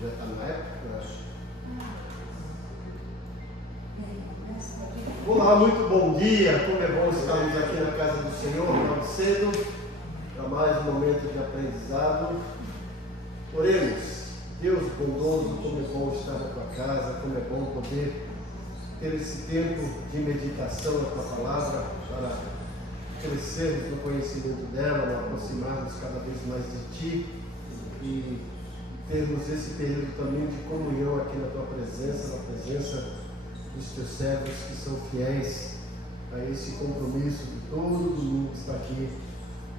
Já está na época, eu acho. Olá, muito bom dia. Como é bom estarmos aqui na casa do Senhor, logo cedo, para mais um momento de aprendizado. Oremos. Deus bondoso, como é bom estar na tua casa, como é bom poder ter esse tempo de meditação na tua palavra, para crescermos no conhecimento dela, nos aproximarmos cada vez mais de ti e termos esse período também de comunhão aqui na tua presença, na presença dos teus servos que são fiéis a esse compromisso de todo domingo que está aqui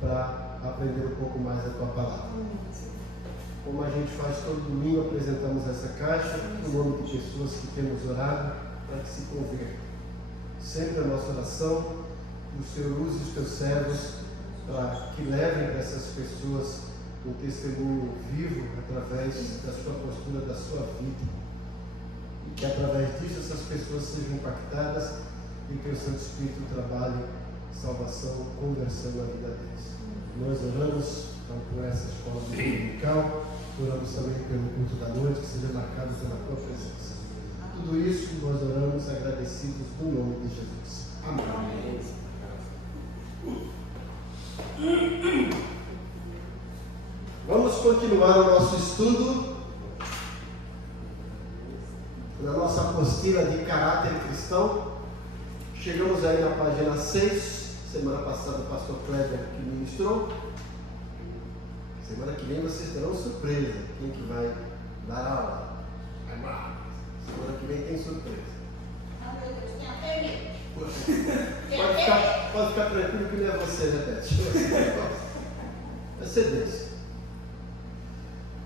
para aprender um pouco mais da tua palavra. Como a gente faz todo domingo, apresentamos essa caixa no nome de pessoas que temos orado para que se convertam. Sempre a nossa oração, o Senhor use os teus servos para que levem para essas pessoas um testemunho vivo através da sua postura, da sua vida. E que através disso essas pessoas sejam impactadas e que o Santo Espírito trabalhe salvação, conversão na vida deles. Nós oramos então, por essa escola dominical, oramos também pelo culto da noite, que seja marcado pela tua presença. Tudo isso nós oramos agradecidos no nome de Jesus. Amém. Vamos continuar o nosso estudo na nossa apostila de caráter cristão. Chegamos aí na página 6. Semana passada o pastor Kleber que ministrou. Semana que vem vocês terão surpresa. Quem que vai dar aula? Semana que vem tem surpresa. Pode ficar tranquilo que não é você, né, Beth? Vai ser desse.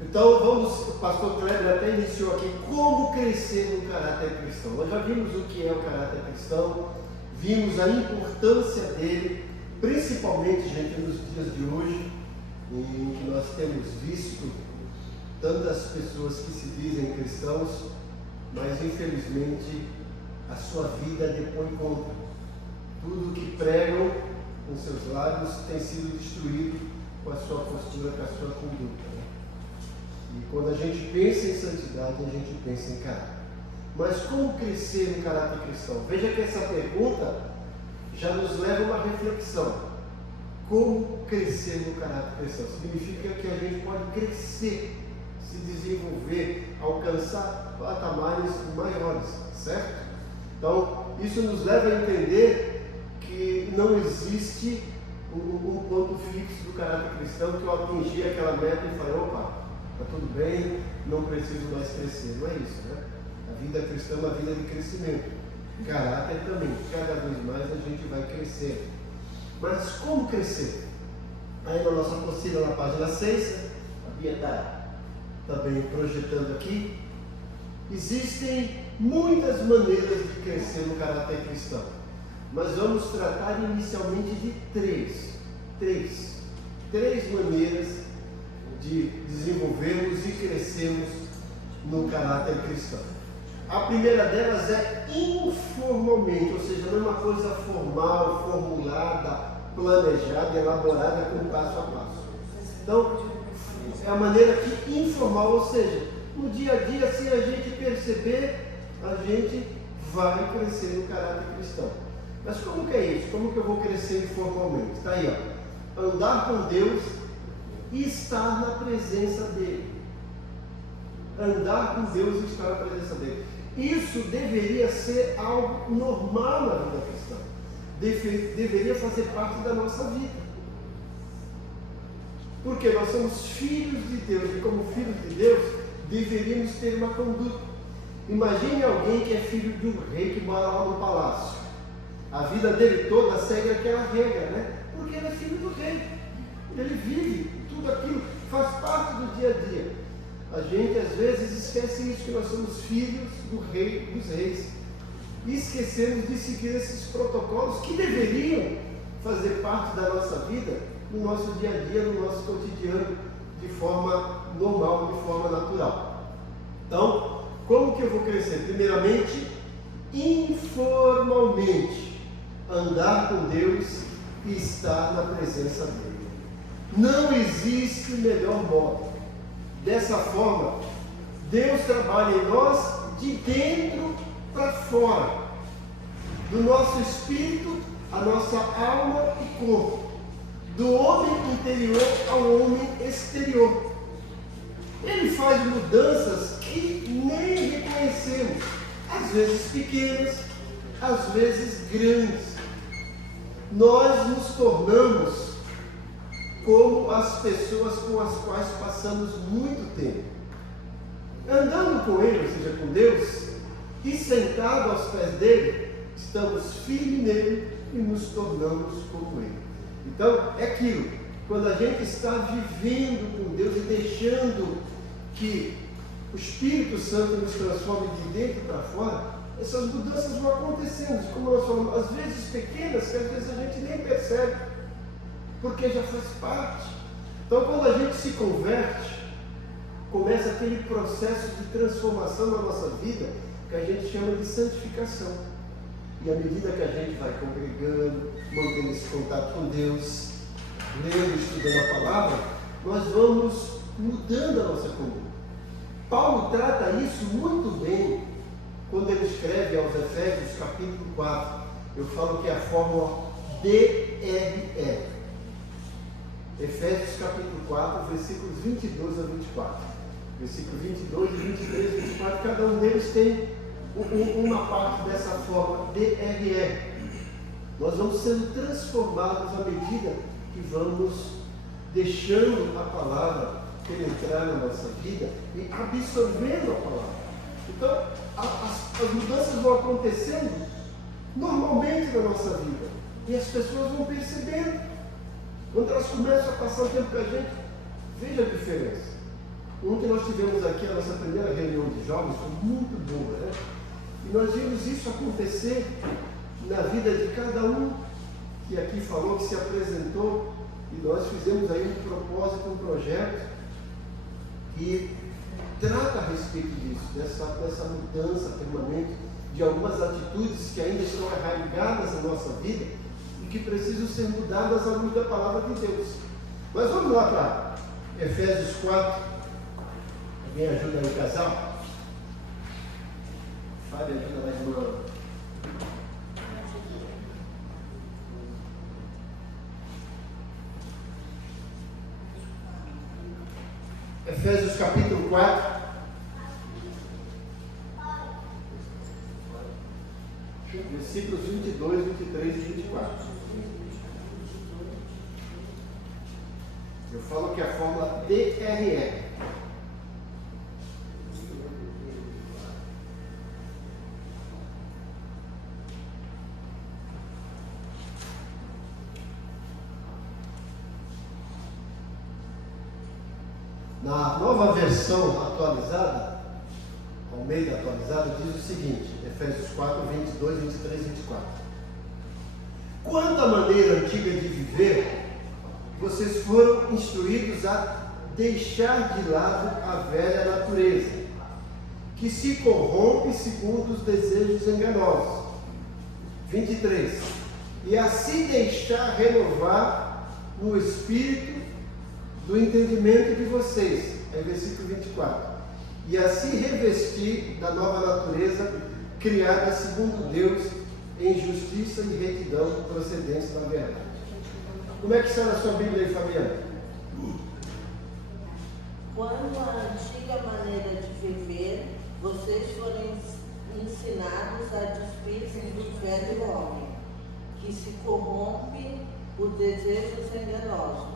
Então vamos, o pastor Kleber até iniciou aqui como crescer no caráter cristão. Nós já vimos o que é o caráter cristão, vimos a importância dele, principalmente, gente, nos dias de hoje, em que nós temos visto tantas pessoas que se dizem cristãos, mas infelizmente a sua vida depõe contra. Tudo que pregam com seus lábios tem sido destruído com a sua postura, com a sua conduta. E quando a gente pensa em santidade, a gente pensa em caráter. Mas como crescer no caráter cristão? Veja que essa pergunta já nos leva a uma reflexão. Como crescer no caráter cristão? Significa que a gente pode crescer, se desenvolver, alcançar patamares maiores, certo? Então, isso nos leva a entender que não existe um ponto fixo do caráter cristão que eu atingi aquela meta e falei, opa, está tudo bem, não preciso mais crescer. Não é isso, né? A vida cristã é uma vida de crescimento. Caráter também. Cada vez mais a gente vai crescer. Mas como crescer? Aí na nossa apostila, na página 6, a Bia está também projetando aqui. Existem muitas maneiras de crescer no caráter cristão. Mas vamos tratar inicialmente de três maneiras de desenvolvermos e crescermos no caráter cristão. A primeira delas é informalmente, ou seja, não é uma coisa formal, formulada, planejada, elaborada com passo a passo. Então, é a maneira que informal, ou seja, no dia a dia, sem a gente perceber, a gente vai crescer no caráter cristão. Mas como que é isso? Como que eu vou crescer informalmente? Está aí, ó. Andar com Deus e estar na presença dele. Andar com Deus e estar na presença dele. Isso deveria ser algo normal na vida cristã. Deveria fazer parte da nossa vida. Porque nós somos filhos de Deus e como filhos de Deus deveríamos ter uma conduta. Imagine alguém que é filho de um rei que mora lá no palácio. A vida dele toda segue aquela regra, né? Porque ele é filho do rei. Ele vive tudo aquilo, faz parte do dia a dia. A gente às vezes esquece isso, que nós somos filhos do rei dos reis. E esquecemos de seguir esses protocolos que deveriam fazer parte da nossa vida, no nosso dia a dia, no nosso cotidiano, de forma normal, de forma natural. Então, como que eu vou crescer? Primeiramente, informalmente, andar com Deus e estar na presença dele. Não existe melhor modo. Dessa forma, Deus trabalha em nós de dentro para fora, do nosso espírito, a nossa alma e corpo, do homem interior ao homem exterior. Ele faz mudanças que nem reconhecemos, às vezes pequenas, às vezes grandes. Nós nos tornamos como as pessoas com as quais passamos muito tempo. Andando com Ele, ou seja, com Deus, e sentado aos pés dele, estamos firmes nele e nos tornamos como Ele. Então, é aquilo, quando a gente está vivendo com Deus e deixando que o Espírito Santo nos transforme de dentro para fora, essas mudanças vão acontecendo, como nós falamos, às vezes pequenas, que às vezes a gente nem percebe, porque já faz parte. Então, quando a gente se converte, começa aquele processo de transformação na nossa vida, que a gente chama de santificação. E à medida que a gente vai congregando, mantendo esse contato com Deus, lendo, estudando a palavra, nós vamos mudando a nossa conduta. Paulo trata isso muito bem quando ele escreve aos Efésios, capítulo 4. Eu falo que é a fórmula DRE. Efésios, capítulo 4, versículos 22 a 24. Versículo 22, 23 e 24, cada um deles tem uma parte dessa forma DRE. Nós vamos sendo transformados à medida que vamos deixando a palavra penetrar na nossa vida e absorvendo a palavra. Então, as mudanças vão acontecendo normalmente na nossa vida e as pessoas vão percebendo. Quando elas começam a passar o tempo com a gente, veja a diferença. Ontem nós tivemos aqui a nossa primeira reunião de jovens, foi muito boa, né? E nós vimos isso acontecer na vida de cada um que aqui falou, que se apresentou, e nós fizemos aí um propósito, um projeto que trata a respeito disso, dessa mudança permanente de algumas atitudes que ainda estão arraigadas na nossa vida e que precisam ser mudadas à luz da palavra de Deus. Mas vamos lá para Efésios 4. Alguém ajuda aí o casal? Fábio, ajuda mais uma. Efésios capítulo 4. Versículos 22, 23 e 24. Eu falo que é a fórmula DRE. Na nova versão atualizada, Almeida atualizada, diz o seguinte, Efésios 4, 22, 23 e 24. Quanto à maneira antiga de viver, vocês foram instruídos a deixar de lado a velha natureza, que se corrompe segundo os desejos enganosos. 23. E a se deixar renovar no espírito do entendimento de vocês, é versículo 24, e a se revestir da nova natureza, criada segundo Deus, em justiça e retidão procedentes da verdade. Como é que está na sua Bíblia aí, Fabiana? Quando a antiga maneira de viver, vocês foram ensinados a despir-se do velho homem, que se corrompe por desejos enganosos,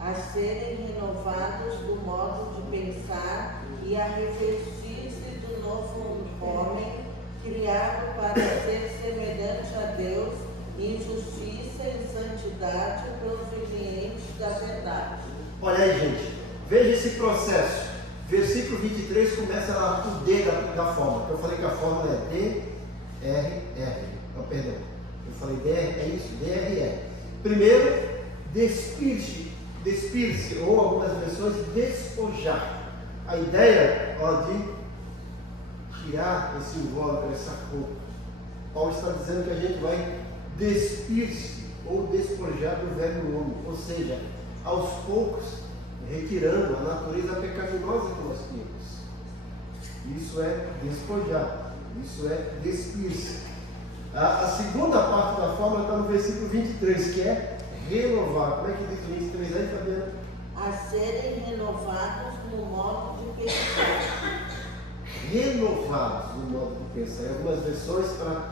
a serem renovados do modo de pensar e a revestir-se do novo homem, criado para ser semelhante a Deus em justiça e santidade provenientes da verdade. Olha aí, gente, veja esse processo. Versículo 23 começa lá com o D da fórmula. Eu falei que a fórmula é D-R-R. Não, perdão. Eu falei DR, é isso, D-R-R. Primeiro, despir-se, ou algumas versões, despojar. A ideia, de tirar esse invólucro, essa roupa. Paulo está dizendo que a gente vai despir-se ou despojar do velho homem, ou seja, aos poucos retirando a natureza pecaminosa que nós tínhamos. Isso é despojar. Isso é despir-se. A segunda parte da fórmula está no versículo 23, que é renovar. Como é que diz o 23 aí, Fabiana? A serem renovados no modo de pensar. Renovados no modo de pensar. Em algumas versões para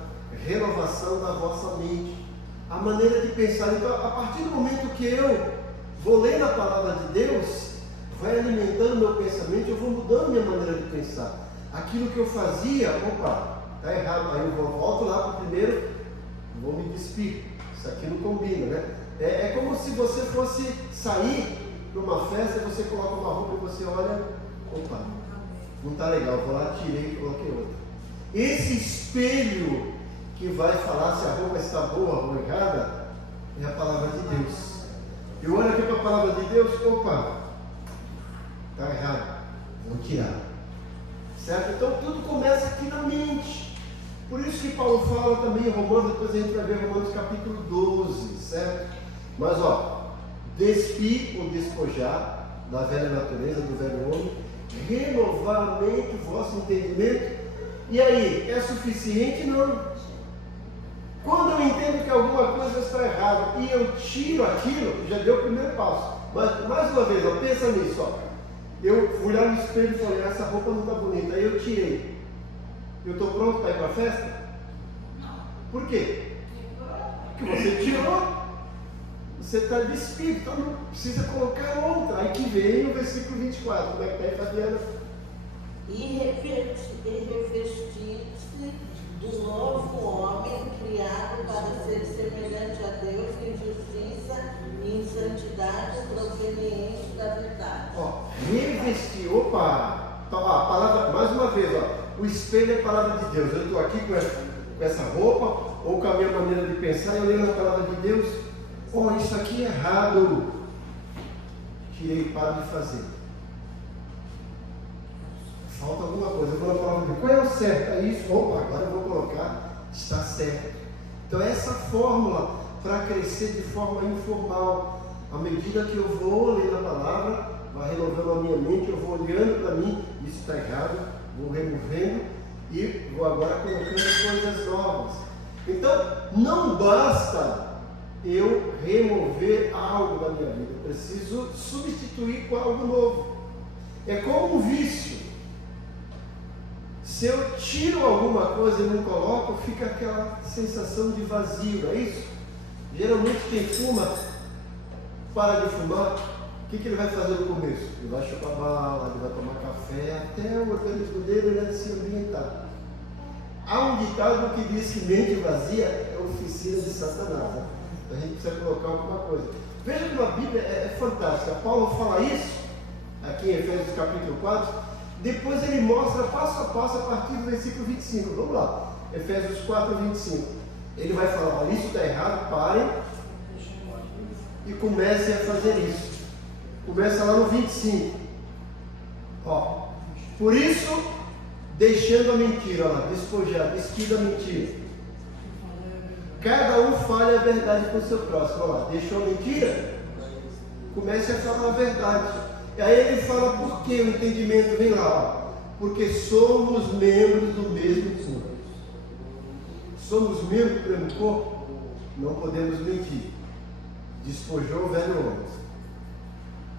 renovação da vossa mente. A maneira de pensar. Então, a partir do momento que eu vou lendo a palavra de Deus, vai alimentando meu pensamento, eu vou mudando minha maneira de pensar. Aquilo que eu fazia, opa, está errado. Aí eu volto lá para o primeiro, vou me despir. Isso aqui não combina, né? É como se você fosse sair para uma festa e você coloca uma roupa e você olha, opa, não está legal, vou lá, tirei e coloquei outra. Esse espelho que vai falar se a roupa está boa ou errada é a palavra de Deus. Eu olho aqui para a palavra de Deus, opa, está errado, vou tirar. Certo? Então tudo começa aqui na mente. Por isso que Paulo fala também em Romanos, depois a gente vai ver Romanos capítulo 12, certo? Mas despir ou despojar da velha natureza, do velho homem, renovar a mente, o vosso entendimento. E aí, é suficiente? Não. Quando eu entendo que alguma coisa está errada e eu tiro aquilo, já deu o primeiro passo. Mas mais uma vez, pensa nisso, eu fui lá no espelho e falei, essa roupa não está bonita. Aí eu tirei. Eu estou pronto para ir para a festa? Por quê? Porque você tirou. Você está despido, então não precisa colocar outra. Aí que vem o versículo 24. Como é que está aí, Fabiana? E revestir-se do novo homem criado para ser semelhante a Deus em justiça e em santidade proveniente da verdade. Revestir, opa! Então, a palavra, mais uma vez, o espelho é a palavra de Deus. Eu estou aqui com essa roupa, ou com a minha maneira de pensar, eu leio a palavra de Deus. Isso aqui é errado. Tirei, paro de fazer. Falta alguma coisa. Eu vou na palavra de Deus. Qual é o certo? É isso. Agora eu vou colocar. Está certo. Então essa fórmula para crescer de forma informal. À medida que eu vou lendo a palavra, vai renovando a minha mente, eu vou olhando para mim, isso está errado, vou removendo e vou agora colocando coisas novas. Então, não basta eu remover algo da minha vida, eu preciso substituir com algo novo. É como um vício. Se eu tiro alguma coisa e não coloco, fica aquela sensação de vazio, não é isso? Geralmente quem fuma, para de fumar, o que ele vai fazer no começo? Ele vai chupar bala, ele vai tomar café, até o organismo dele se ambientar. Há um ditado que diz que mente vazia é oficina de Satanás. Né? A gente precisa colocar alguma coisa. Veja que a Bíblia é fantástica. Paulo fala isso, aqui em Efésios capítulo 4, depois ele mostra passo a passo a partir do versículo 25. Vamos lá, Efésios 4, 25. Ele vai falar, isso está errado, parem e comecem a fazer isso. Começa lá no 25. Por isso, deixando a mentira, despojar, despir da mentira. Cada um fale a verdade com o seu próximo. Deixou a mentira? Comece a falar a verdade. E aí ele fala por que o entendimento vem lá. Porque somos membros do mesmo corpo. Somos membros do mesmo corpo? Não podemos mentir. Despojou o velho homem.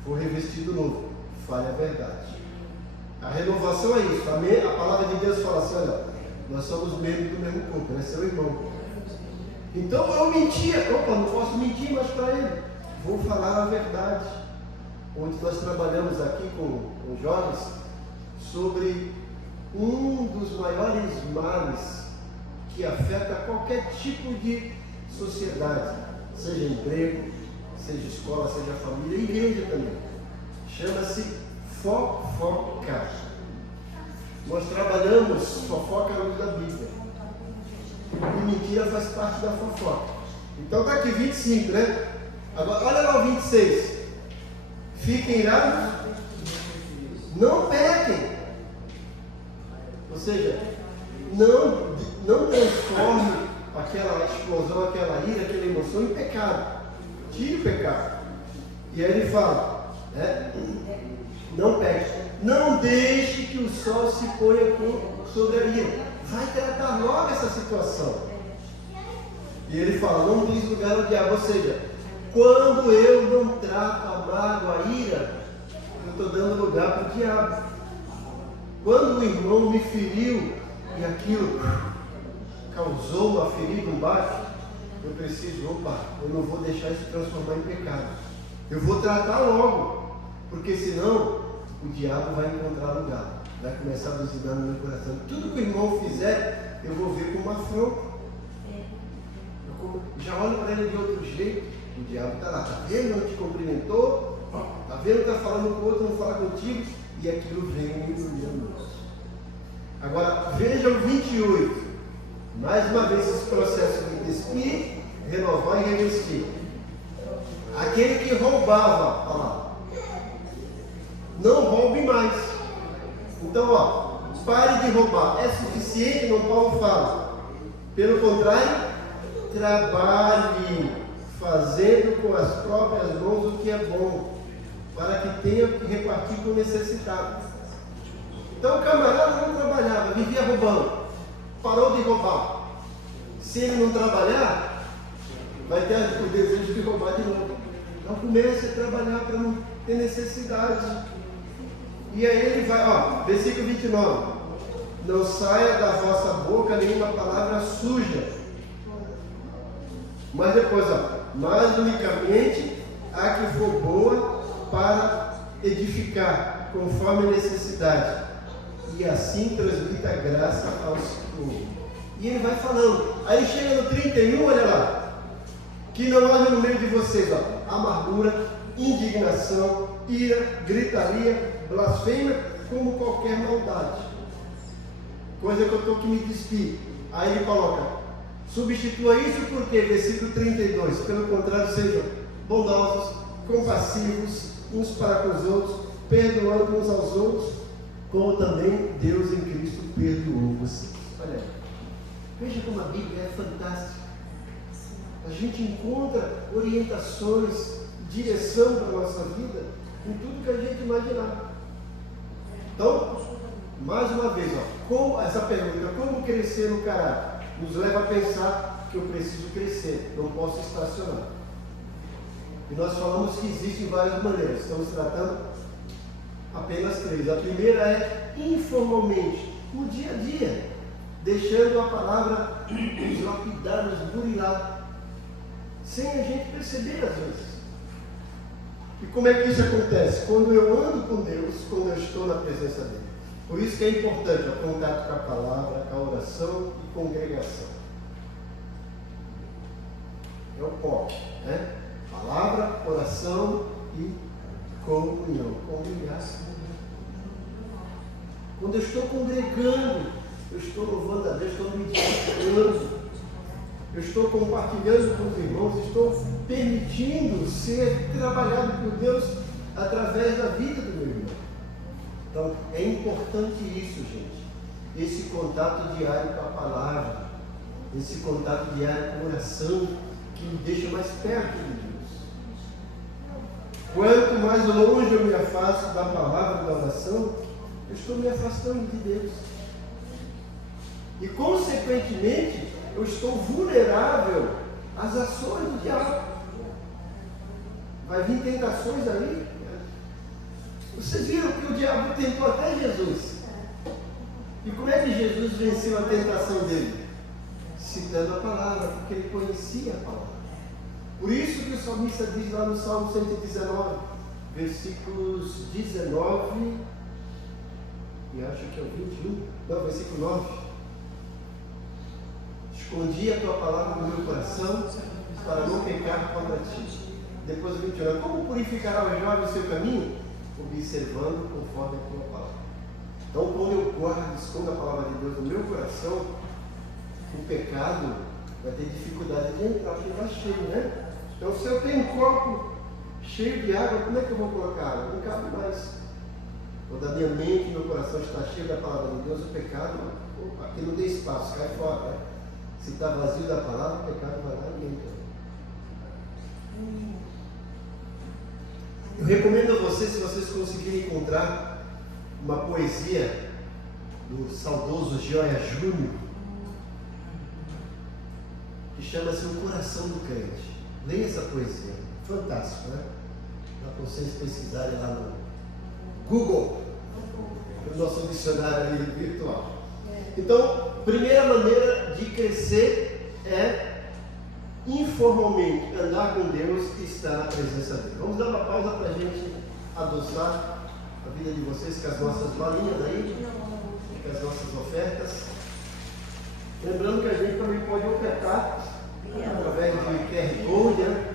Foi revestido novo. Fale a verdade. A renovação é isso. A palavra de Deus fala assim, olha, nós somos membros do mesmo corpo, é seu irmão. Então eu mentia, não posso mentir mais para ele. Vou falar a verdade. Ontem nós trabalhamos aqui com os jovens sobre um dos maiores males que afeta qualquer tipo de sociedade, seja emprego, seja escola, seja família, igreja também. Chama-se fofoca. Nós trabalhamos fofoca à luz da Bíblia. E mentira faz parte da fofoca. Então está aqui 25, né? Agora olha lá o 26. Fiquem irados, não pequem. Ou seja, não transforme aquela explosão, aquela ira, aquela emoção em pecado. Tire o pecado. E aí ele fala, não peque. Não deixe que o sol se ponha sobre a ira. Vai tratar logo essa situação. E ele fala, não diz lugar ao diabo. Ou seja, quando eu não trato a mágoa, a ira, eu estou dando lugar para o diabo. Quando o irmão me feriu e aquilo causou uma ferida embaixo, eu preciso, eu não vou deixar isso transformar em pecado. Eu vou tratar logo, porque senão o diabo vai encontrar lugar, vai começar a buzinar no meu coração. Tudo que o irmão fizer, eu vou ver como afronta. Já olho para ele de outro jeito, o diabo está lá, está vendo? Não te cumprimentou, está vendo? Está falando com o outro, não fala contigo, e aquilo vem me engolindo. Agora, veja o 28. Mais uma vez esse processo de despir, renovar e revestir. Aquele que roubava, olha lá, não roube mais. Então, pare de roubar. É suficiente, não Paulo fala. Pelo contrário, trabalhe, fazendo com as próprias mãos o que é bom, para que tenha que repartir com o necessitado. Então o camarada não trabalhava, vivia roubando, parou de roubar. Se ele não trabalhar, vai ter o desejo de roubar de novo. Então comece a trabalhar para não ter necessidade. E aí ele vai, versículo 29. Não saia da vossa boca nenhuma palavra suja. Mas depois, mas unicamente a que for boa para edificar, conforme a necessidade. E assim transmita graça aos que ouvem. E ele vai falando. Aí chega no 31, olha lá. Que não haja no meio de vocês, amargura, indignação, ira, gritaria, blasfêmia, como qualquer maldade. Coisa que eu estou que me despir. Aí ele coloca, substitua isso porque, versículo 32, pelo contrário, sejam bondosos, compassivos, uns para com os outros, perdoando uns aos outros, como também Deus em Cristo perdoou vocês. Olha, veja como a Bíblia é fantástica. A gente encontra orientações, direção para a nossa vida em tudo que a gente imaginar. Então, mais uma vez, essa pergunta, como crescer no caráter, nos leva a pensar que eu preciso crescer, não posso estacionar. E nós falamos que existem várias maneiras, estamos tratando apenas 3. A primeira é informalmente, no dia a dia, deixando a palavra nos lapidar, nos burilar, sem a gente perceber às vezes. E como é que isso acontece? Quando eu ando com Deus, quando eu estou na presença dele. Por isso que é importante o contato com a palavra, com a oração e congregação. É o POC, né? Palavra, oração e comunhão. Congregação. Quando eu estou congregando, eu estou louvando a Deus, estou me edificando, eu estou compartilhando com os irmãos, estou permitindo ser trabalhado por Deus através da vida do meu irmão. Então, é importante isso, gente. Esse contato diário com a palavra, esse contato diário com a oração, que me deixa mais perto de Deus. Quanto mais longe eu me afasto da palavra, da oração, eu estou me afastando de Deus. E, consequentemente, eu estou vulnerável às ações do diabo. Vai vir tentações aí. Vocês viram que o diabo tentou até Jesus. E como é que Jesus venceu a tentação dele? Citando a palavra, porque ele conhecia a palavra. Por isso que o salmista diz lá no Salmo 119, versículos 19, e acho que é o 21, não, versículo 9. Escondi a tua palavra no meu coração, para não pecar contra ti. Depois o 21, como purificará o jovem o seu caminho? Observando conforme a tua palavra. Então, quando eu guardo, escondo a palavra de Deus no meu coração, o pecado vai ter dificuldade de entrar, porque vai cheio, né? Então, se eu tenho um copo cheio de água, como é que eu vou colocar água? Não cabe mais. Quando a minha mente e meu coração está cheio da palavra de Deus, o pecado, aqui não tem espaço, cai fora, né? Se está vazio da palavra, o pecado vai lá e entra. Eu recomendo a vocês, se vocês conseguirem encontrar uma poesia do saudoso Gioia Júnior, que chama-se O Coração do Crente. Leia essa poesia, fantástico, né? Dá para vocês pesquisarem lá no Google, no nosso dicionário ali virtual. Então, primeira maneira de crescer é informalmente andar com Deus e estar na presença dele. Vamos dar uma pausa para a gente adoçar a vida de vocês com as nossas balinhas aí, com as nossas ofertas. Lembrando que a gente também pode ofertar através de QR Code, né?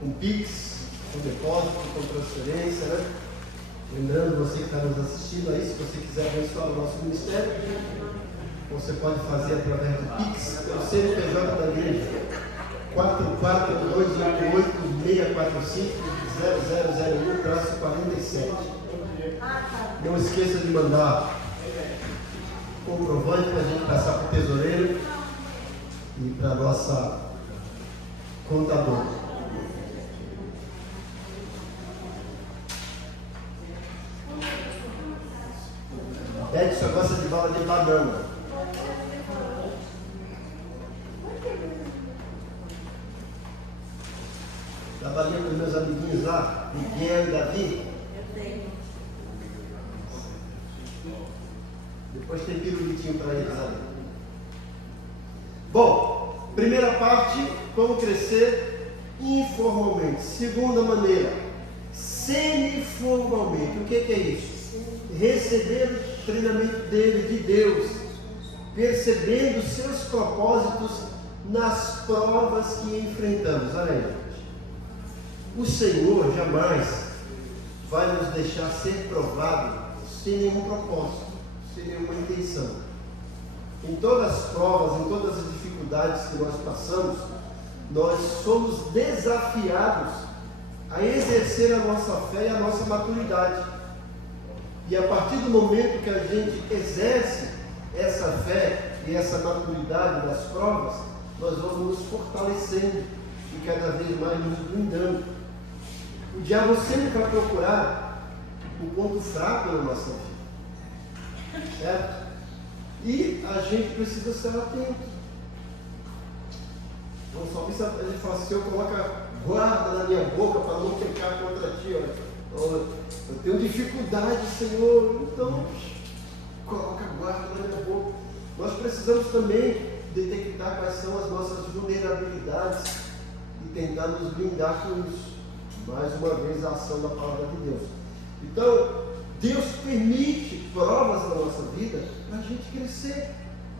Com Pix, com depósito, com transferência, né? Lembrando você que está nos assistindo aí, se você quiser abençoar o nosso ministério, você pode fazer através do Pix, pelo CNPJ da igreja, 44288-645-0001-47. Não esqueça de mandar comprovante para a gente passar para o tesoureiro e para a nossa contadora. Edson gosta de bala de banana. Dá balinha para os meus amiguinhos lá, Miguel e Davi. Eu tenho. Depois tem pirulitinho para eles ali. Bom, primeira parte, como crescer informalmente. Segunda maneira, semiformalmente. O que é isso? Receber o treinamento dele, de Deus, percebendo seus propósitos nas provas que enfrentamos. Olha aí, gente. O Senhor jamais vai nos deixar ser provado sem nenhum propósito, sem nenhuma intenção. Em todas as provas, em todas as dificuldades que nós passamos, nós somos desafiados a exercer a nossa fé e a nossa maturidade. E a partir do momento que a gente exerce essa fé e essa maturidade nas provas, nós vamos nos fortalecendo e cada vez mais nos blindando. O diabo sempre vai procurar o ponto fraco na nossa vida, certo? E a gente precisa estar atento. O salmista ele fala assim: eu coloco a guarda na minha boca para não pecar contra ti. Olha. Eu tenho dificuldade, Senhor, então coloca a guarda na minha boca. Nós precisamos também detectar quais são as nossas vulnerabilidades e tentar nos blindar com isso. Mais uma vez, a ação da palavra de Deus. Então, Deus permite provas na nossa vida para a gente crescer,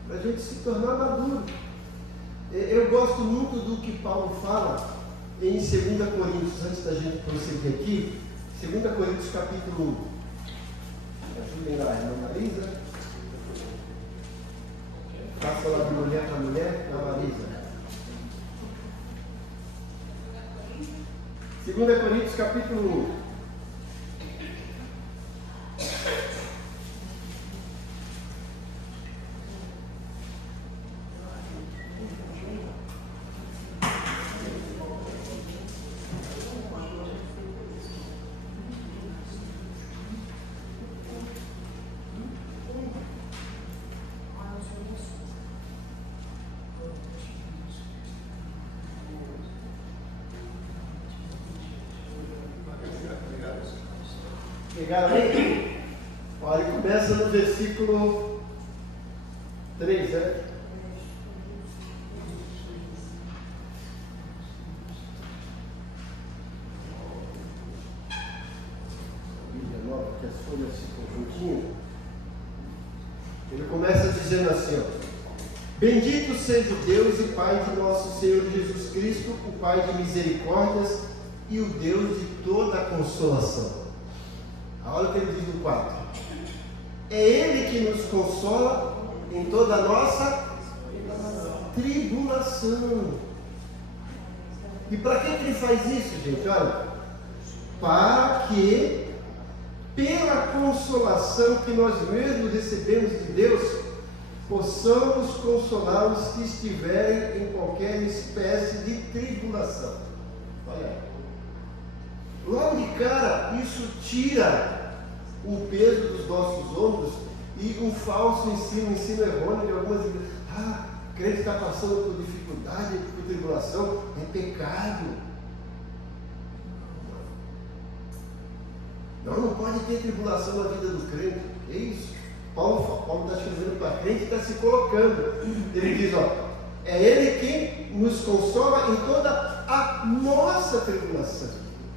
para a gente se tornar maduro. Eu gosto muito do que Paulo fala em 2 Coríntios, antes da gente prosseguir aqui. 2 Coríntios capítulo 1. Ajudem lá, irmã Marisa. Faça lá de mulher para mulher, na Marisa. 2 Coríntios capítulo 1. Pegaram aí? Olha, começa no versículo 3, né? Bíblia nova, que as folhas ficam juntinhas. Ele começa dizendo assim, ó: bendito seja o Deus e Pai de nosso Senhor Jesus Cristo, o Pai de misericórdias e o Deus de toda a consolação. Olha o que ele diz no 4. É Ele que nos consola em toda a nossa tribulação. E para que ele faz isso, gente? Olha, para que, pela consolação que nós mesmos recebemos de Deus, possamos consolar os que estiverem em qualquer espécie de tribulação. Olha aí. Logo de cara, isso tira o peso dos nossos ombros e um falso ensino, um ensino errôneo de algumas igrejas. Crente está passando por dificuldade, por tribulação, é pecado. Não pode ter tribulação na vida do crente. É isso. Paulo está escrevendo para crente e está se colocando. Ele diz, é Ele quem nos consola em toda a nossa tribulação.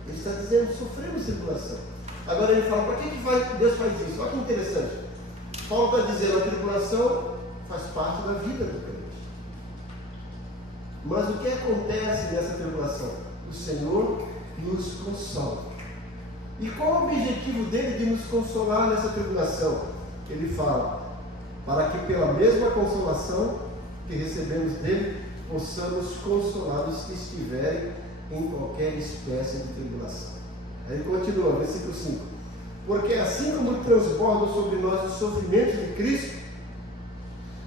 Ele está dizendo, sofremos tribulação. Agora ele fala, para que Deus faz isso? Olha que interessante. Paulo está dizendo, a tribulação faz parte da vida do crente. Mas o que acontece nessa tribulação? O Senhor nos consola. E qual o objetivo dele de nos consolar nessa tribulação? Ele fala, para que pela mesma consolação que recebemos dele, possamos consolar os que estiverem em qualquer espécie de tribulação. Aí ele continua, versículo 5. Porque assim como transbordam sobre nós os sofrimentos de Cristo,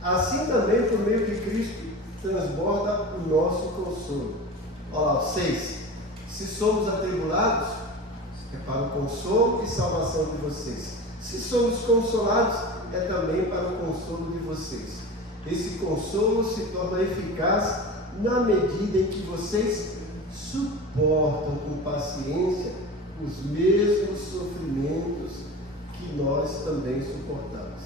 assim também por meio de Cristo transborda o nosso consolo. Olha lá, 6. Se somos atribulados, é para o consolo e salvação de vocês. Se somos consolados, é também para o consolo de vocês. Esse consolo se torna eficaz na medida em que vocês suportam com paciência os mesmos sofrimentos que nós também suportamos.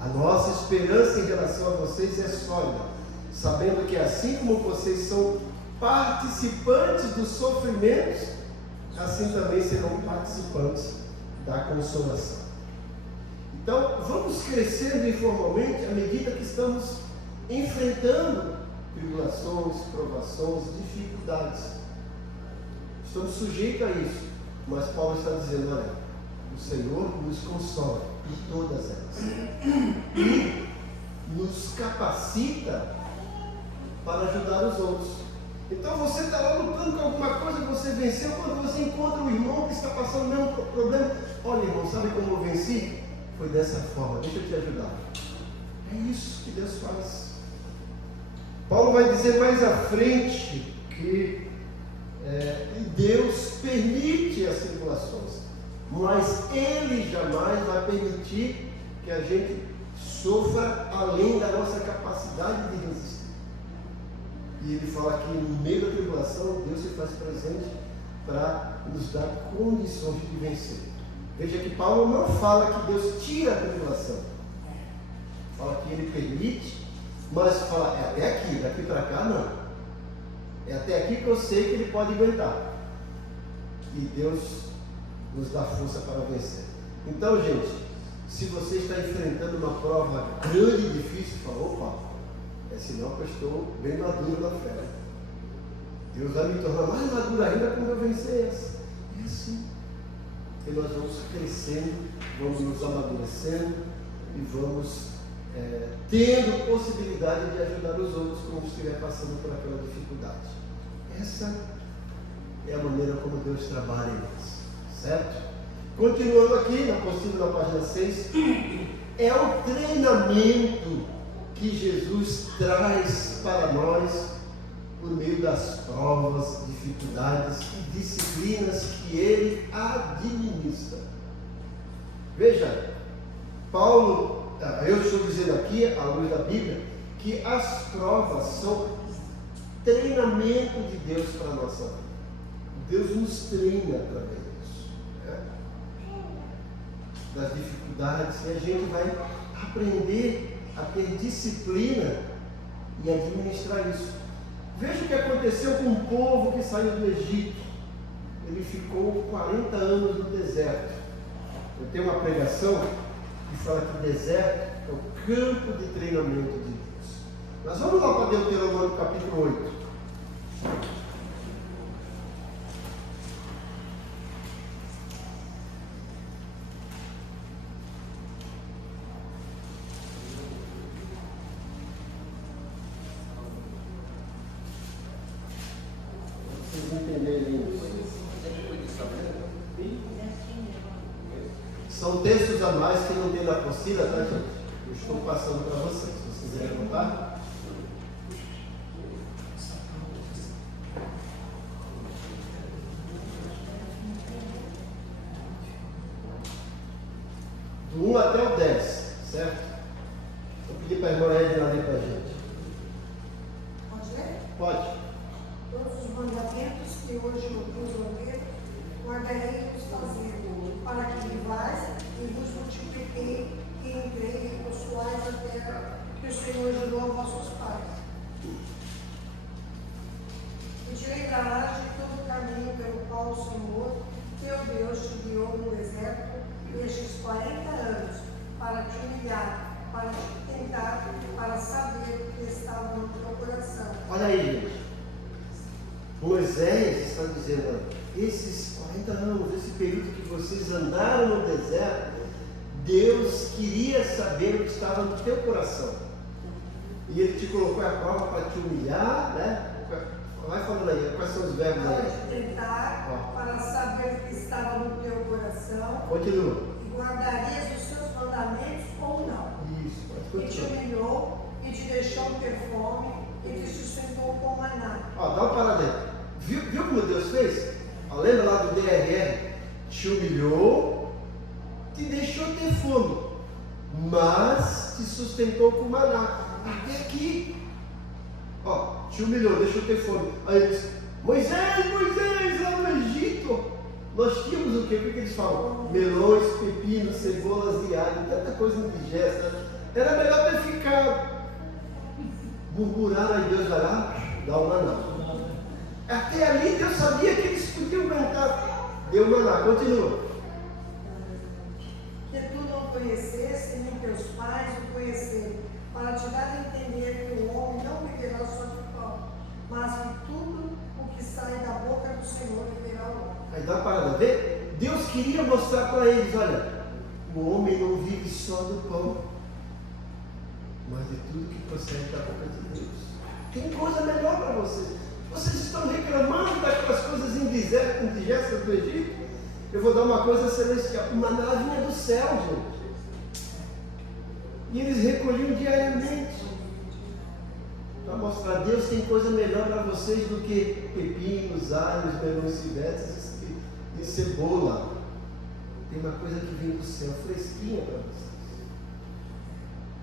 A nossa esperança em relação a vocês é sólida, sabendo que assim como vocês são participantes dos sofrimentos, assim também serão participantes da consolação. Então, vamos crescendo informalmente à medida que estamos enfrentando tribulações, provações, dificuldades. Estamos sujeitos a isso, mas Paulo está dizendo, olha, o Senhor nos consola em todas elas e nos capacita para ajudar os outros. Então você está lá lutando com alguma coisa, você venceu, quando você encontra um irmão que está passando o mesmo problema, olha irmão, sabe como eu venci? Foi dessa forma, deixa eu te ajudar. É isso que Deus faz. Paulo vai dizer mais à frente que Deus permite as tribulações, mas Ele jamais vai permitir que a gente sofra além da nossa capacidade de resistir. E ele fala que no meio da tribulação, Deus se faz presente para nos dar condições de vencer. Veja que Paulo não fala que Deus tira a tribulação. Fala que Ele permite, mas fala, é até aqui, daqui para cá não. É até aqui que eu sei que Ele pode aguentar. E Deus nos dá força para vencer. Então, gente, se você está enfrentando uma prova grande e difícil, fala, opa, é sinal que eu estou bem maduro na fé. Deus vai me tornar mais maduro ainda quando eu vencer essa. É assim. E nós vamos crescendo, vamos nos amadurecendo e vamos tendo possibilidade de ajudar os outros quando estiver passando por aquela dificuldade. Essa é a maneira como Deus trabalha em nós. Certo? Continuando aqui, na apostila da página 6, é o treinamento que Jesus traz para nós por meio das provas, dificuldades e disciplinas que Ele administra. Veja, Paulo, eu estou dizendo aqui, à luz da Bíblia, que as provas são treinamento de Deus para a nossa vida. Deus nos treina através disso, das dificuldades, e a gente vai aprender a ter disciplina e administrar isso. Veja o que aconteceu com o povo que saiu do Egito. Ele ficou 40 anos no deserto. Eu tenho uma pregação que fala que o deserto é o campo de treinamento de Deus. Mas vamos lá para Deuteronômio capítulo 8. São textos a mais que não tem na apostila, tá, gente? Eu estou passando para vocês, se vocês quiserem anotar. do 1 até o 10, certo? Vou pedir para a irmã Edna ler para a gente. Pode ler? Pode. Todos os mandamentos que hoje eu vos ordeno, guardarei vos fazendo, para que vivais e vos multipliquei e entrei e possuais a terra que o Senhor jurou a vossos pais. E te lembrarás de todo o caminho pelo qual o Senhor, teu Deus, te guiou no deserto estes 40 anos, para te humilhar, para te tentar, para saber o que estava no teu coração. Olha aí, gente. Moisés está dizendo, olha, esses 40 anos, esse período que vocês andaram no deserto, Deus queria saber o que estava no teu coração. E Ele te colocou à prova para te humilhar, né? Vai falando aí, quais são os verbos Para aí? te tentar, para saber o que estava no teu coração, Continua. e guardarias os seus mandamentos ou não. Isso, pode E te continuar. humilhou, e te deixou ter fome, e te sustentou com maná. Ó, dá uma parada aí. Viu como Deus fez? Ó, lembra lá do DRR? Te humilhou, te deixou ter fome, mas te sustentou com maná. Até aqui. Ó, te humilhou, deixou ter fome. Aí ele disse, Moisés, lá no Egito, nós tínhamos o quê? O que eles falam? Melões, pepinos, cebolas e alho, tanta coisa indigesta. Era melhor ter ficado. Murmuraram, aí Deus vai lá, dá o maná. Até ali Deus sabia que eles podiam aguentar. Deu maná, continua. Que tu não conhecesse, nem teus pais o conheceram, para te dar a entender que o homem não viverá só de pão, mas que tudo o que sai da boca do Senhor viverá o homem. Aí dá uma parada, vê? Deus queria mostrar para eles, olha, o homem não vive só do pão, mas de tudo que procede da boca de Deus. Tem coisa melhor para vocês. Vocês estão reclamando daquelas coisas indigestas do Egito? Eu vou dar uma coisa celestial. Uma nave vinha do céu, gente. E eles recolhiam diariamente. Para mostrar, Deus tem coisa melhor para vocês do que pepinos, alhos, melões silvestres e cebola. Tem uma coisa que vem do céu, fresquinha para vocês.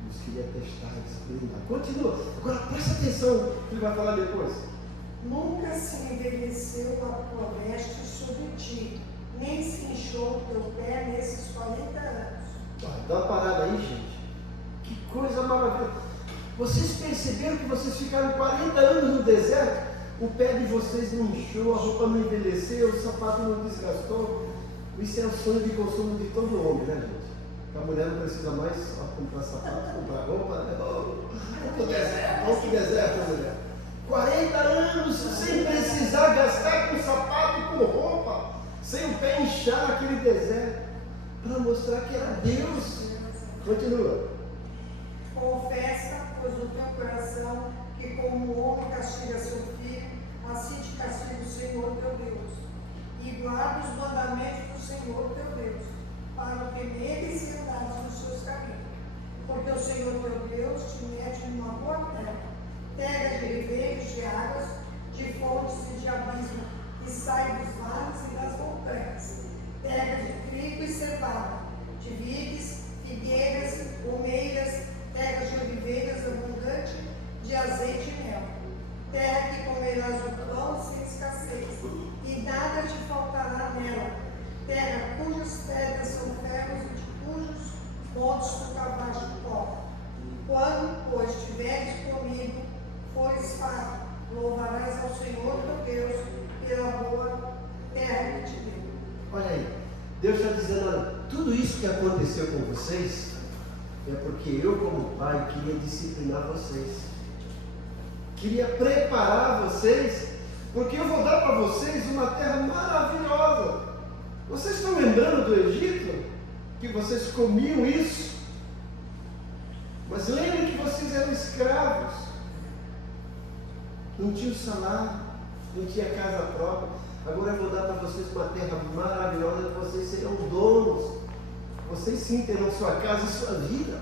Deus queria testar, experimentar. Continua. Agora presta atenção no que ele vai falar depois. Nunca se envelheceu a tua veste sobre ti, nem se inchou o teu pé nesses 40 anos. Dá uma parada aí, gente. Que coisa maravilhosa. Vocês perceberam que vocês ficaram 40 anos no deserto? O pé de vocês não inchou, a roupa não envelheceu, o sapato não desgastou. Isso é o sonho de consumo de todo homem, né, gente? A mulher não precisa mais só comprar sapato, comprar roupa, né? Vamos pro deserto, mulher. 40 anos sem precisar gastar com sapato, com roupa, sem o pé inchar naquele deserto, para mostrar que era Deus. Continua. Confessa, pois, no teu coração, que como o homem castiga seu filho, assim te castiga o Senhor teu Deus. E guarda os mandamentos do Senhor teu Deus, para que neles e andares nos seus caminhos. Porque o Senhor teu Deus te mete numa boa terra de ribeiros, de águas, de fontes e de abismo, que sai dos vales e das montanhas, terra de trigo e cevada, de vides, figueiras, romeiras, terra de oliveiras abundante, de azeite e mel, terra que comerás o pão sem escassez, e nada te faltará nela, terra cujas pedras são ferros e de cujos montes tu cavaste pó. Quando, pois, tiveres comido, fores farto, louvarás ao Senhor teu Deus pela boa terra que te deu. Olha aí, Deus está dizendo, olha, tudo isso que aconteceu com vocês é porque eu, como pai, queria disciplinar vocês. Queria preparar vocês, porque eu vou dar para vocês uma terra maravilhosa. Vocês estão lembrando do Egito? Que vocês comiam isso? Mas lembrem que vocês eram escravos. Não tinha salário, não tinha casa própria. Agora eu vou dar para vocês uma terra maravilhosa, que vocês serão donos. Vocês sim terão sua casa e sua vida.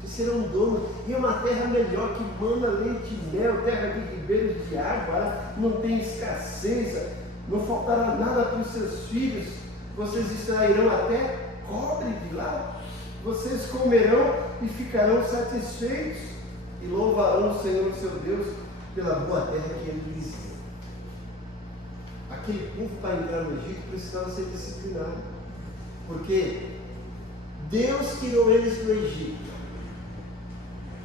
Vocês serão donos. E é uma terra melhor, que mana leite e mel, terra de ribeiros de água, não tem escassez, não faltará nada para os seus filhos. Vocês extrairão até cobre de lá. Vocês comerão e ficarão satisfeitos e louvarão o Senhor seu Deus pela boa terra que Ele lhes deu. Aquele povo, para entrar no Egito, precisava ser disciplinado, porque Deus tirou eles do Egito,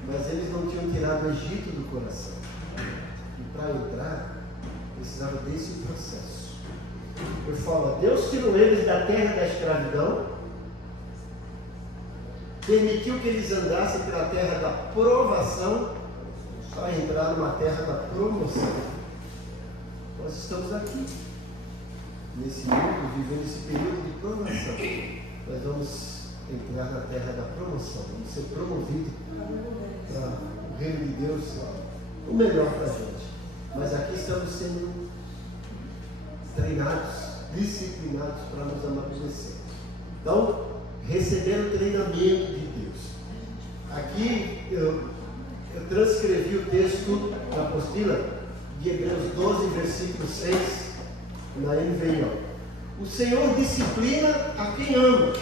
mas eles não tinham tirado o Egito do coração. E para entrar, precisava desse processo. Eu falo, Deus tirou eles da terra da escravidão, permitiu que eles andassem pela terra da provação, para entrar numa terra da promoção. Nós estamos aqui, nesse mundo, vivendo esse período de promoção. Nós vamos entrar na terra da promoção, vamos ser promovidos para o reino de Deus, o melhor para a gente. Mas aqui estamos sendo treinados, disciplinados para nos amadurecer. Então, receber o treinamento de Deus. Aqui eu transcrevi o texto da apostila de Hebreus 12, versículo 6, na NVI. O Senhor disciplina a quem ama,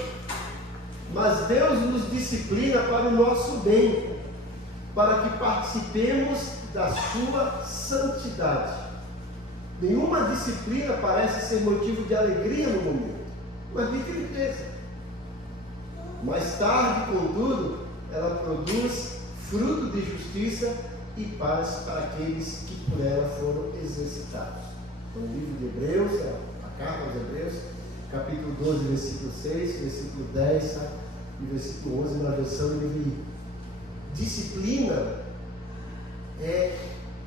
mas Deus nos disciplina para o nosso bem, para que participemos da sua santidade. Nenhuma disciplina parece ser motivo de alegria no momento, mas de tristeza. Mais tarde, contudo, ela produz fruto de justiça e paz para aqueles que por ela foram exercitados. No livro de Hebreus, a carta aos Hebreus, capítulo 12, versículo 6, versículo 10 e versículo 11 na versão NVI. Disciplina é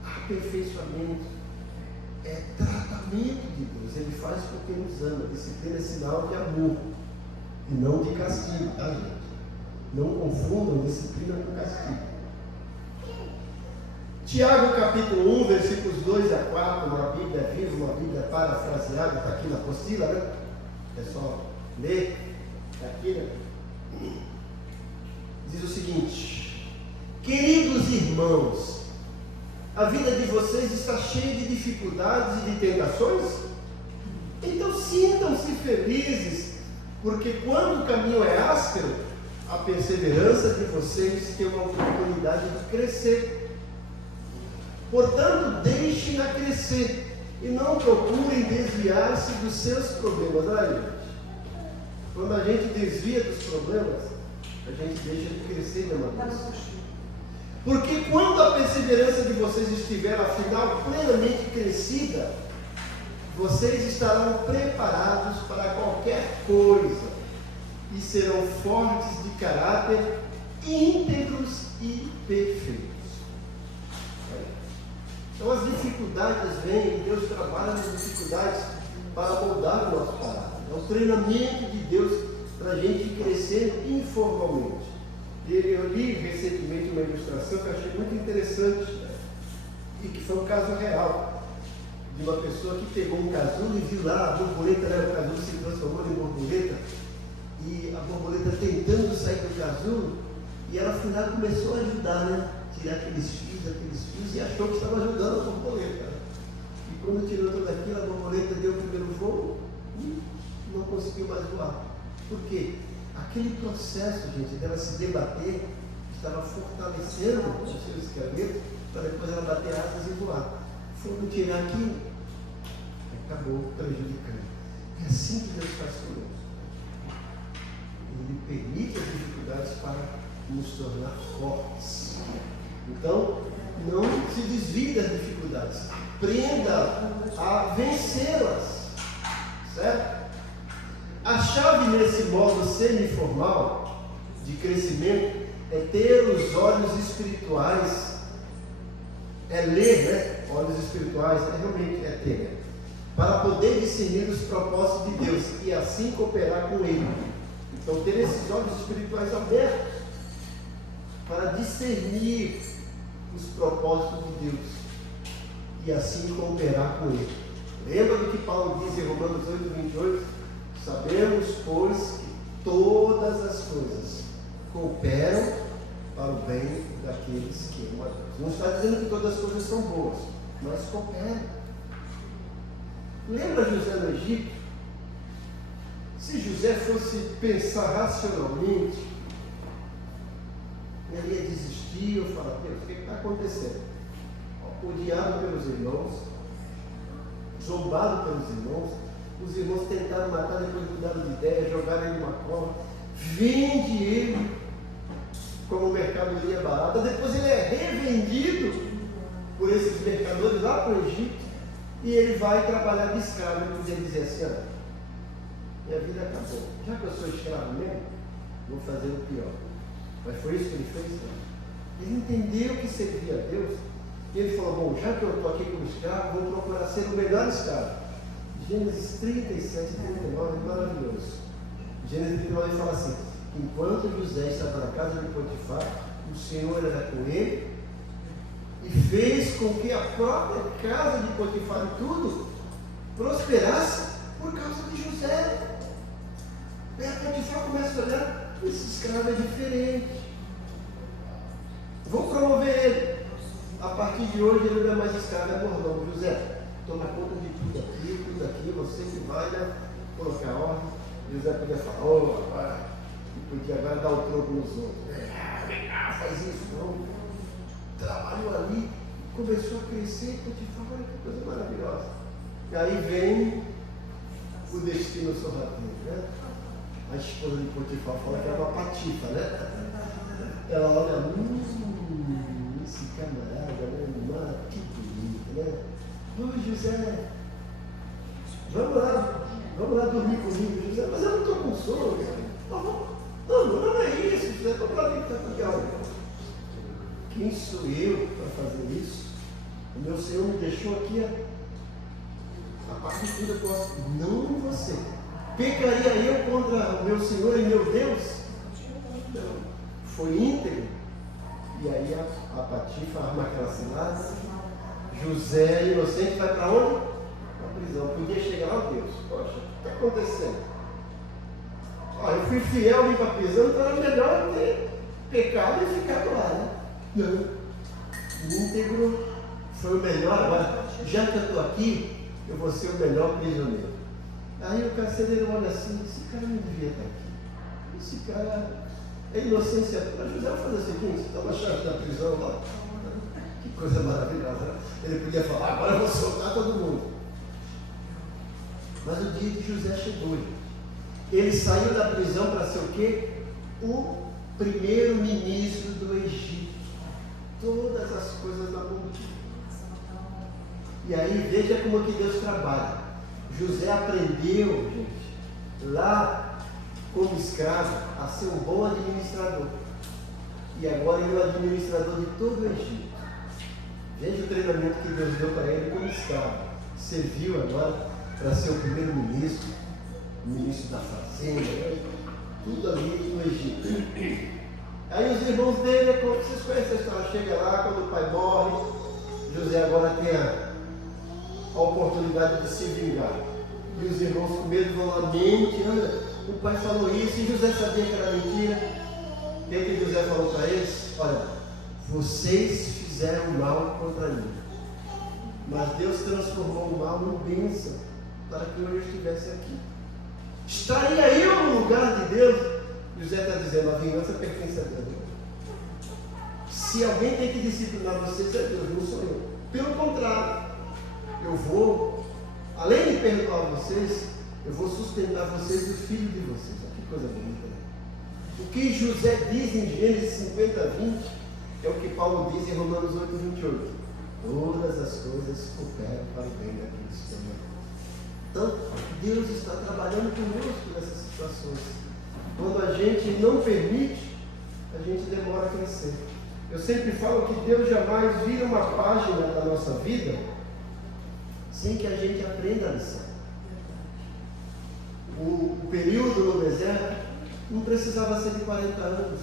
aperfeiçoamento, é tratamento de Deus. Ele faz porque nos ama. Disciplina é sinal de amor e não de castigo, tá, gente? Não confundam disciplina com castigo. Tiago capítulo 1, versículos 2 a 4, uma Bíblia viva, uma Bíblia parafraseada, está aqui na apostila, né? É só ler, está aqui, né? Diz o seguinte: queridos irmãos, a vida de vocês está cheia de dificuldades e de tentações? Então sintam-se felizes, porque quando o caminho é áspero, a perseverança de vocês tem uma oportunidade de crescer. Portanto, deixem-na crescer e não procurem desviar-se dos seus problemas. Olha aí, quando a gente desvia dos problemas, a gente deixa de crescer, meu irmão. Porque quando a perseverança de vocês estiver, afinal, plenamente crescida, vocês estarão preparados para qualquer coisa e serão fortes de caráter, íntegros e perfeitos. Então as dificuldades vêm e Deus trabalha nas dificuldades para moldar o nosso caráter. É o treinamento de Deus para a gente crescer informalmente. Eu li recentemente uma ilustração que eu achei muito interessante, né? E que foi um caso real, de uma pessoa que pegou um casulo e viu lá a borboleta, né? O casulo se transformou em borboleta, e a borboleta tentando sair do casulo, e ela afinal começou a ajudar, né? Tirar aqueles fios, e achou que estava ajudando a borboleta. E quando tirou tudo aquilo, a borboleta deu o primeiro voo e não conseguiu mais voar. Por quê? Aquele processo, gente, dela se debater, estava fortalecendo os seus esqueletos para depois ela bater asas e voar. Foram tirar aquilo, acabou prejudicando. É assim que Deus faz conosco. Ele permite as dificuldades para nos tornar fortes. Então, não se desvie das dificuldades. Aprenda a vencê-las. Certo? A chave nesse modo semi-formal de crescimento é ter os olhos espirituais, é ler, né? Olhos espirituais, realmente é ter, né? Para poder discernir os propósitos de Deus e assim cooperar com Ele. Então, ter esses olhos espirituais abertos para discernir os propósitos de Deus e assim cooperar com Ele. Lembra do que Paulo diz em Romanos 8, 28? Sabemos, pois, que todas as coisas cooperam para o bem daqueles que amam a Deus. Não está dizendo que todas as coisas são boas, mas cooperam. Lembra José no Egito? Se José fosse pensar racionalmente, ele ia desistir ou falar: Deus, o que está acontecendo? Odiado pelos irmãos, zombado pelos irmãos, os irmãos tentaram matar, depois mudaram de ideia, jogaram ele numa cova, vende ele como mercadoria barata, depois ele é revendido por esses mercadores lá para o Egito, e ele vai trabalhar de escravo. Ele podia dizer assim: olha, minha vida acabou, já que eu sou escravo mesmo, vou fazer o pior. Mas foi isso que ele fez? Ele entendeu que servia a Deus, e ele falou: bom, já que eu estou aqui como escravo, vou procurar ser o melhor escravo. Gênesis 37, 39, maravilhoso. Gênesis 39 fala assim: enquanto José estava na casa de Potifar, o Senhor era com ele e fez com que a própria casa de Potifar e tudo prosperasse por causa de José. E a Potifar começa a olhar: esse escravo é diferente, vou promover ele. A partir de hoje ele não é mais escravo, é mordomo. José, toma conta de tudo aqui, você que vai, né, colocar ordem. José podia falar: oh, agora, e podia agora dar o troco nos outros. Vem cá, faz isso, não. Trabalhou ali, começou a crescer, Potifar, olha que coisa maravilhosa. E aí vem o destino sorrateiro, né? A esposa de Potifar fala que é uma patifa, né? Ela olha: esse camarada, né? Que bonito, né? Ô José, vamos lá dormir comigo, José. Mas eu não estou com sono. Não é isso, José. Vamos lá deitar com ela. Quem sou eu para fazer isso? O meu Senhor me deixou aqui a parte de tudo, eu posso. Não você. Pecaria eu contra o meu Senhor e meu Deus? Não. Foi íntegro. E aí a patifa arma aquela cilada. José, inocente, vai para onde? Para a prisão. Podia chegar lá: Deus, poxa, o que está acontecendo? Olha, eu fui fiel, vim para a prisão, então era melhor eu ter pecado e ficado lá, né? Não. Íntegro foi o melhor. Agora, já que eu estou aqui, eu vou ser o melhor prisioneiro. Aí o carcereiro olha assim: esse cara não devia estar aqui. Esse cara é inocência pura. José vai fazer o seguinte: toma a chave da prisão lá. Que coisa maravilhosa. Ele podia falar: agora eu vou soltar todo mundo. Mas o dia de José chegou. Ele saiu da prisão para ser o quê? O primeiro-ministro do Egito. Todas as coisas na mão dele. E aí veja como que Deus trabalha. José aprendeu, gente, lá como escravo, a ser um bom administrador. E agora ele é o administrador de todo o Egito. Veja o treinamento que Deus deu para ele como escravo. Serviu agora para ser o primeiro-ministro, o ministro da fazenda, tudo ali no Egito. Aí os irmãos dele, como vocês conhecem a história, chega lá, quando o pai morre, José agora tem a oportunidade de se vingar. E os irmãos com medo vão lá: mente, olha, o pai falou isso, e José sabia que era mentira. O que José falou para eles? Olha, vocês fizeram mal contra mim, mas Deus transformou o mal em bênção, para que eu estivesse aqui. Estaria eu no lugar de Deus? José está dizendo: a vingança pertence a Deus. Se alguém tem que disciplinar vocês, é Deus, não sou eu. Pelo contrário, eu vou, além de perdoar vocês, eu vou sustentar vocês e os filhos de vocês. Que coisa bonita, né? O que José diz em Gênesis 50, 20 é o que Paulo diz em Romanos 8, 28. Todas as coisas cooperam para o bem daqueles que amam. Então, Deus está trabalhando conosco nessas situações. Quando a gente não permite, a gente demora a crescer. Eu sempre falo que Deus jamais vira uma página da nossa vida sem que a gente aprenda a lição. O período no deserto não precisava ser de 40 anos.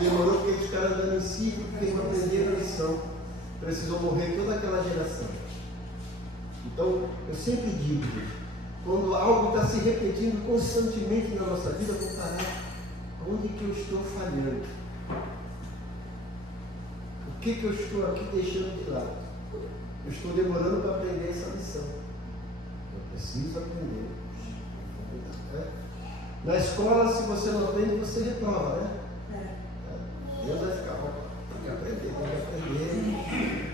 Demorou porque eles ficaram andando em ciclo, porque não aprenderam a lição. Precisou morrer toda aquela geração. Então, eu sempre digo, quando algo está se repetindo constantemente na nossa vida, eu vou parar. Onde que eu estou falhando? O que eu estou aqui deixando de lado? Eu estou demorando para aprender essa lição. Eu preciso aprender. Né? Na escola, se você não aprende, você reprova, né? Deus vai ficar, tem que aprender, tem que aprender.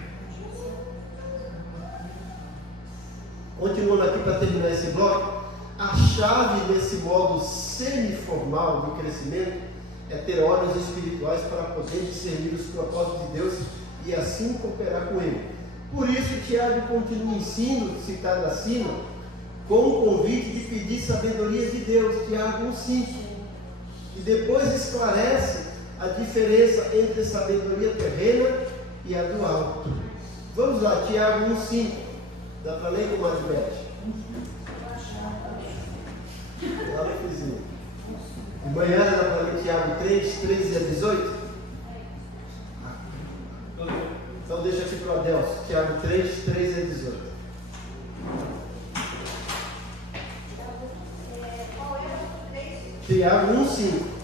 Continuando aqui para terminar esse bloco, a chave desse modo semiformal de crescimento é ter olhos espirituais para poder discernir os propósitos de Deus e assim cooperar com Ele. Por isso, Tiago continua o ensino, citado acima, com o convite de pedir sabedoria de Deus, Tiago 1,5, e depois esclarece a diferença entre sabedoria terrena e a do alto. Vamos lá, Tiago 1,5, dá para ler com mais média? Lá no vizinho. De manhã dá para ler Tiago 3, 13 a 18? Então deixa aqui para o Adelso, Tiago 3, 13 a 18. Tiago 1,5.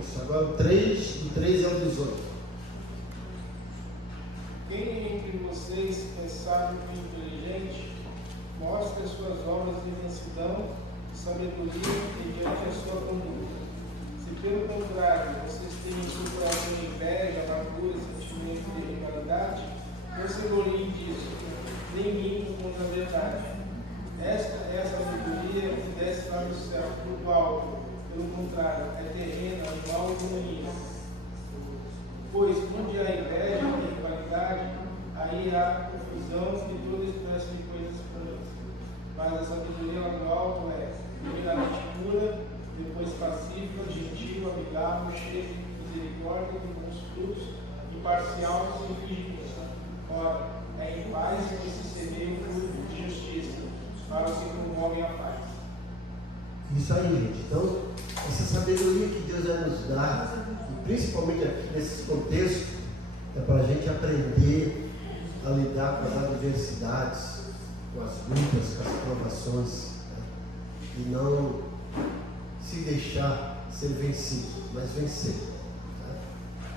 Isso, agora o 3, do 13 ao 18. Quem entre vocês é sábio e inteligente, mostre as suas obras de mansidão e sabedoria mediante a sua conduta. Se pelo contrário vocês têm em seu coração inveja, amargura e sentimento de rivalidade, não se gloriem disso, nem mintam contra a verdade. Esta é a sabedoria que desce lá do céu, do alto. Pelo contrário, é terreno, animal e ruim. Pois onde há inveja e rivalidade, aí há confusão e toda espécie de coisas estranhas. Mas a sabedoria lá do alto é primeiramente pura, depois pacífica, gentil, amigável, cheia de misericórdia, de bons frutos, imparcial e sem vigilância. Ora, é em paz que se semeia o fruto de justiça, para os que promovem a paz. Isso aí, gente. Então, essa sabedoria que Deus vai nos dar, e principalmente aqui nesses contextos, é para a gente aprender a lidar com as adversidades, com as lutas, com as provações, né? E não se deixar ser vencido, mas vencer. Né?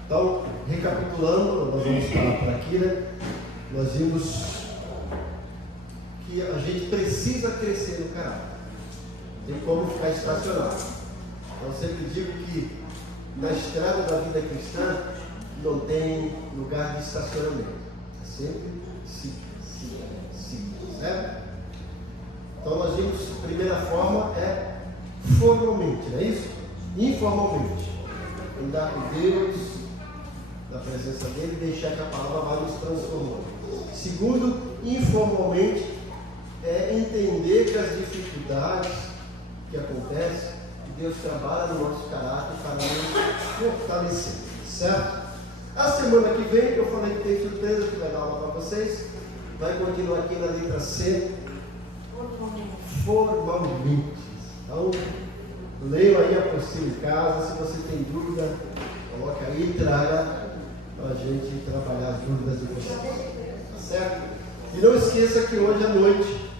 Então, recapitulando, nós vamos falar por aqui, né? Nós vimos que a gente precisa crescer no caráter. Tem como ficar estacionado. Eu sempre digo que na estrada da vida cristã não tem lugar de estacionamento. É sempre sim, certo? Então nós vimos que a primeira forma é formalmente, não é isso? Informalmente. Andar com Deus, na presença dele, e deixar que a palavra vá nos transformando. Segundo, informalmente, é entender que as dificuldades que acontecem, que Deus trabalha no nosso caráter para nos fortalecer, certo? A semana que vem, que eu falei que tem surpresa que vai dar aula para vocês, vai continuar aqui na letra C, formalmente. Então, leiam aí a apostila em casa, se você tem dúvida, coloque aí e traga para a gente trabalhar as dúvidas de vocês, tá certo? E não esqueça que hoje à noite,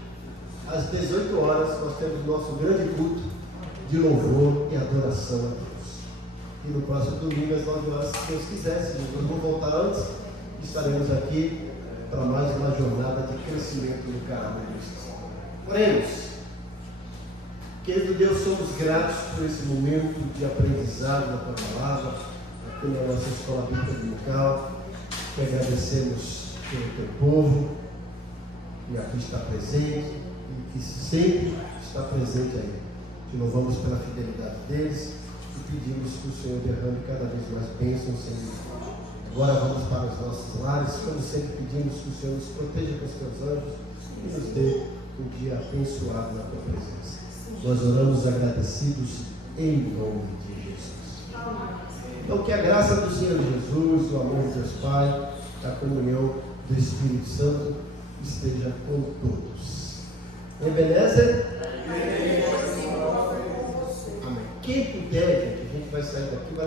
às 18 horas, nós temos o nosso grande culto de louvor e adoração a Deus. E no próximo domingo, às 9 horas, se Deus quiser, se nós vamos voltar antes, estaremos aqui para mais uma jornada de crescimento no caráter cristão. Oremos. Querido Deus, somos gratos por esse momento de aprendizado da Tua Palavra, aqui na nossa escola bíblica dominical, que agradecemos pelo Teu povo, que aqui está presente, e que sempre está presente aí. Te louvamos pela fidelidade deles e pedimos que o Senhor derrame cada vez mais bênçãos, Senhor. Agora vamos para os nossos lares, como sempre pedimos que o Senhor nos proteja com os teus anjos e nos dê um dia abençoado na tua presença. Nós oramos agradecidos em nome de Jesus. Então que a graça do Senhor Jesus, o amor de Deus Pai, a comunhão do Espírito Santo esteja com todos. Ebenezer? Amém. Quem puder, gente, a gente vai sair daqui, vai